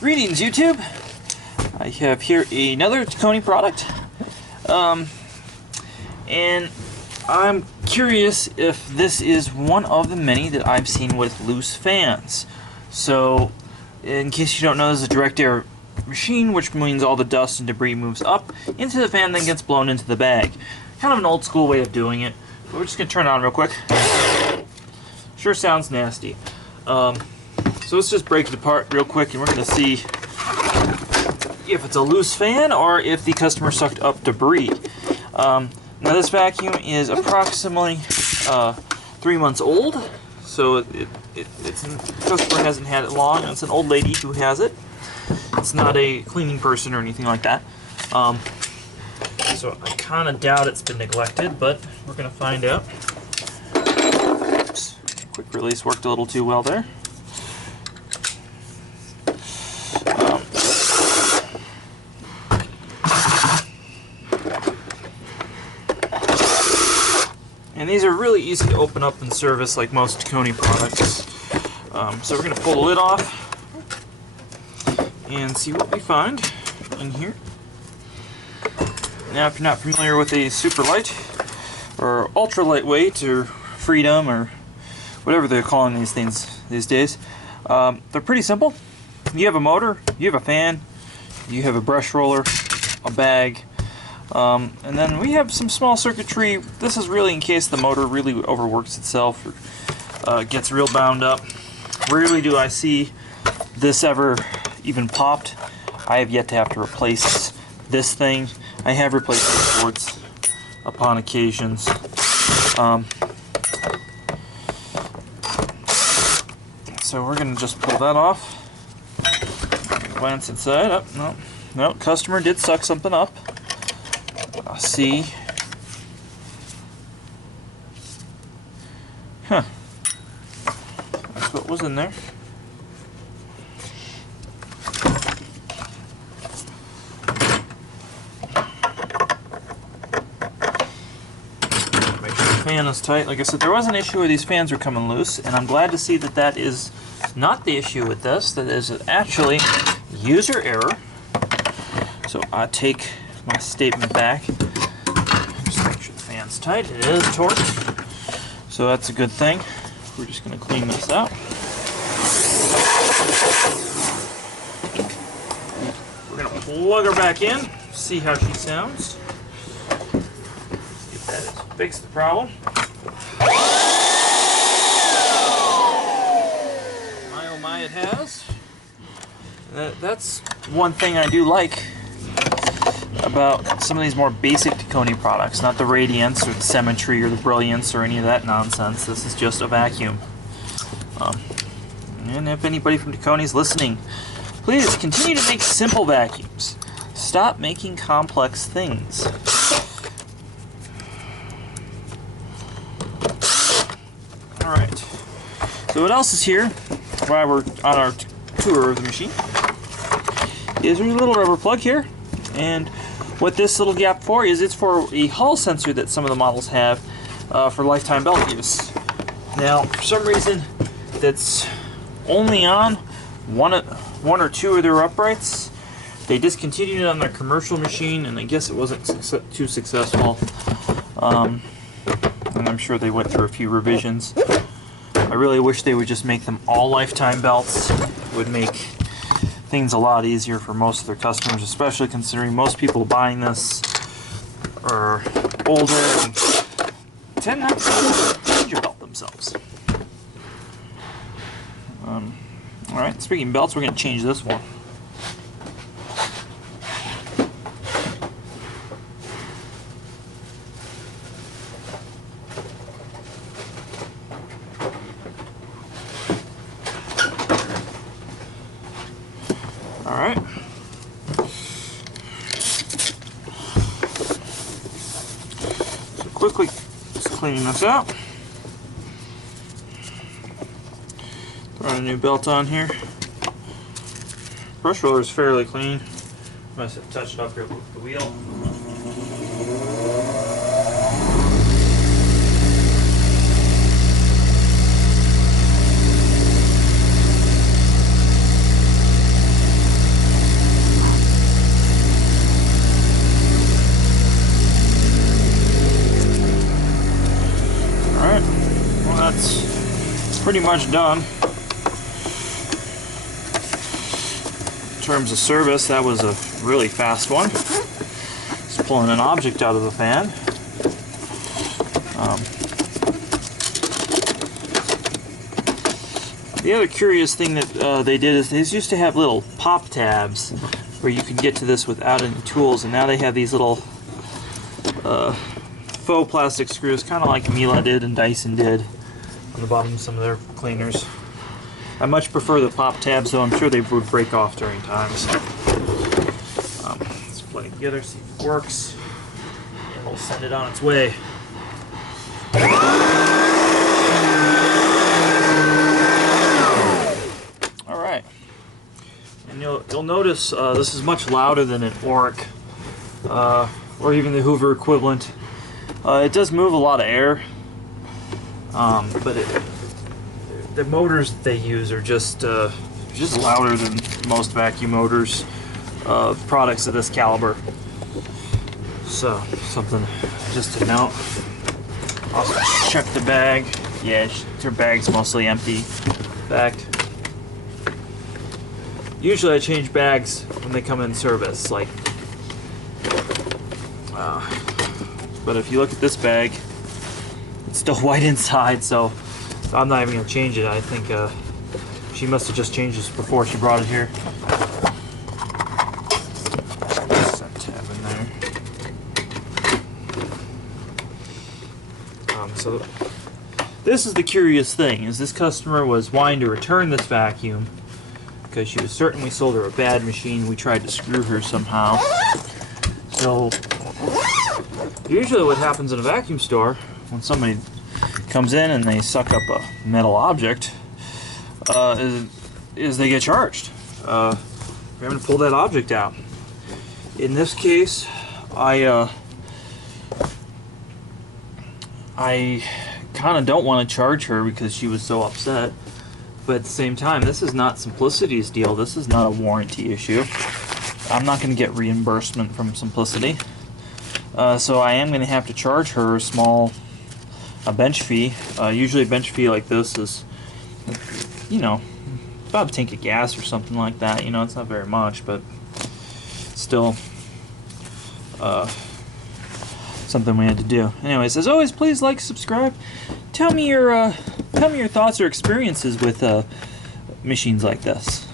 Greetings, YouTube. I have here another Tacony product, and I'm curious if this is one of the many that I've seen with loose fans. So, in case you don't know, this is a direct air machine, which means all the dust and debris moves up into the fan, then gets blown into the bag. Kind of an old school way of doing it. But we're just going to turn it on real quick. Sure sounds nasty. So let's just break it apart real quick, and we're going to see if it's a loose fan or if the customer sucked up debris. Now this vacuum is approximately 3 months old, so the customer hasn't had it long. It's an old lady who has it. It's not a cleaning person or anything like that. So I kind of doubt it's been neglected, but we're going to find out. Oops. Quick release worked a little too well there. And these are really easy to open up and service like most Tacony products. So we're going to pull the lid off and see what we find in here. Now, if you're not familiar with a super light or ultra lightweight or freedom or whatever they're calling these things these days, they're pretty simple. You have a motor, you have a fan, you have a brush roller, a bag, and then we have some small circuitry. This is really in case the motor really overworks itself or gets real bound up. Rarely do I see this ever even popped. I have yet to have to replace this thing. I have replaced the ports upon occasions. So we're going to just pull that off. Glance inside. Oh, no, customer did suck something up. See. Huh. That's what was in there. Make sure the fan is tight. Like I said, there was an issue where these fans were coming loose, and I'm glad to see that that is not the issue with this. That is actually user error. So I take my statement back. Just make sure the fan's tight. It is torqued, so that's a good thing. We're just going to clean this out. We're going to plug her back in, see how she sounds. See if that has fixed the problem. My oh my, it has. That's one thing I do like about some of these more basic Tacony products, not the Radiance or the Symmetry or the Brilliance or any of that nonsense. This is just a vacuum. And if anybody from Tacony is listening, please continue to make simple vacuums. Stop making complex things. Alright, so what else is here while we're on our tour of the machine is there's a little rubber plug here. And what this little gap for is, it's for a hall sensor that some of the models have for lifetime belt use. Now, for some reason, that's only on one or two of their uprights. They discontinued it on their commercial machine, and I guess it wasn't too successful. And I'm sure they went through a few revisions. I really wish they would just make them all lifetime belts. It would make things a lot easier for most of their customers, especially considering most people buying this are older and tend not to change a belt themselves. Alright, speaking of belts, we're going to change this one. Alright. So quickly just cleaning this out. Throw a new belt on here. Brush roller is fairly clean. Must have touched up here with the wheel. pretty much done. In terms of service, that was a really fast one. Just pulling an object out of the fan. The other curious thing that they did is they used to have little pop tabs where you could get to this without any tools, and now they have these little faux plastic screws, kind of like Miele did and Dyson did on the bottom of some of their cleaners. I much prefer the pop tabs, though I'm sure they would break off during times. Let's plug it together, see if it works, and we'll send it on its way. Alright, and you'll notice this is much louder than an Oric or even the Hoover equivalent. It does move a lot of air, but the motors that they use are just louder than most vacuum motors, products of this caliber. So, something just to note. Also, check the bag. Yeah, her bag's mostly empty. In fact, usually I change bags when they come in service, like. But if you look at this bag, it's still white inside, so I'm not even going to change it. I think she must have just changed this before she brought it here. Set tab in there. So this is the curious thing, is this customer was wanting to return this vacuum because she was certain we sold her a bad machine. We tried to screw her somehow. So usually what happens in a vacuum store when somebody comes in and they suck up a metal object is they get charged for having to pull that object out. In this case, I kind of don't want to charge her because she was so upset, but at the same time, this is not Simplicity's deal. This is not a warranty issue. I'm not going to get reimbursement from Simplicity. So I am going to have to charge her a bench fee. Usually a bench fee like this is, you know, about a tank of gas or something like that. You know, it's not very much, but still something we had to do. Anyways, as always, please like, subscribe. Tell me your thoughts or experiences with machines like this.